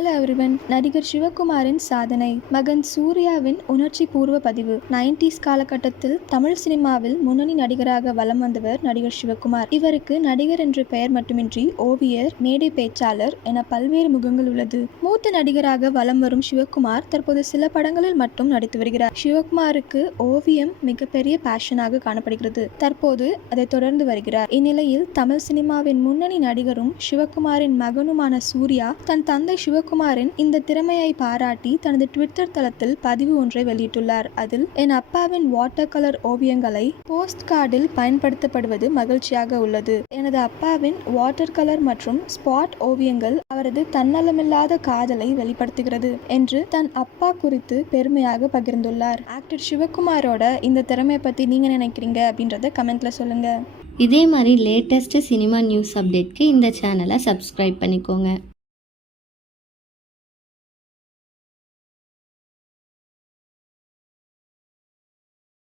Hello everyone. நடிகர் சிவகுமாரின் சாதனை. மகன் சூர்யாவின் உணர்ச்சி பூர்வ பதிவு. 90s காலகட்டத்தில் தமிழ் சினிமாவில் முன்னணி நடிகராக வலம் வந்தவர் நடிகர் சிவகுமார். இவருக்கு நடிகர் என்ற பெயர் மட்டுமின்றி ஓவியர், மேடை பேச்சாளர் என பல்வேறு முகங்கள் உள்ளது. மூத்த நடிகராக வலம் வரும் சிவகுமார் தற்போது சில படங்களில் மட்டும் நடித்து வருகிறார். சிவகுமாருக்கு ஓவியம் மிகப்பெரிய பேஷனாக காணப்படுகிறது. தற்போது அதை தொடர்ந்து வருகிறார். இந்நிலையில் தமிழ் சினிமாவின் முன்னணி நடிகரும் சிவகுமாரின் மகனுமான சூர்யா தன் தந்தை சிவகுமாரின் இந்த திறமையை பாராட்டி தனது ட்விட்டர் தளத்தில் பதிவு ஒன்றை வெளியிட்டுள்ளார். அதில், என் அப்பாவின் வாட்டர் கலர் ஓவியங்களை போஸ்ட் கார்டில் பயன்படுத்தப்படுவது மகிழ்ச்சியாக உள்ளது. எனது அப்பாவின் வாட்டர் கலர் மற்றும் ஸ்பாட் ஓவியங்கள் அவரது தன்னலமில்லாத காதலை வெளிப்படுத்துகிறது என்று தன் அப்பா குறித்து பெருமையாக பகிர்ந்துள்ளார். ஆக்டர் சிவகுமாரோட இந்த திறமையை பத்தி நீங்க நினைக்கிறீங்க அப்படின்றத கமெண்ட்ல சொல்லுங்க. இதே மாதிரி லேட்டஸ்ட் சினிமா நியூஸ் அப்டேட்க்கு இந்த சேனலை சப்ஸ்கிரைப் பண்ணிக்கோங்க.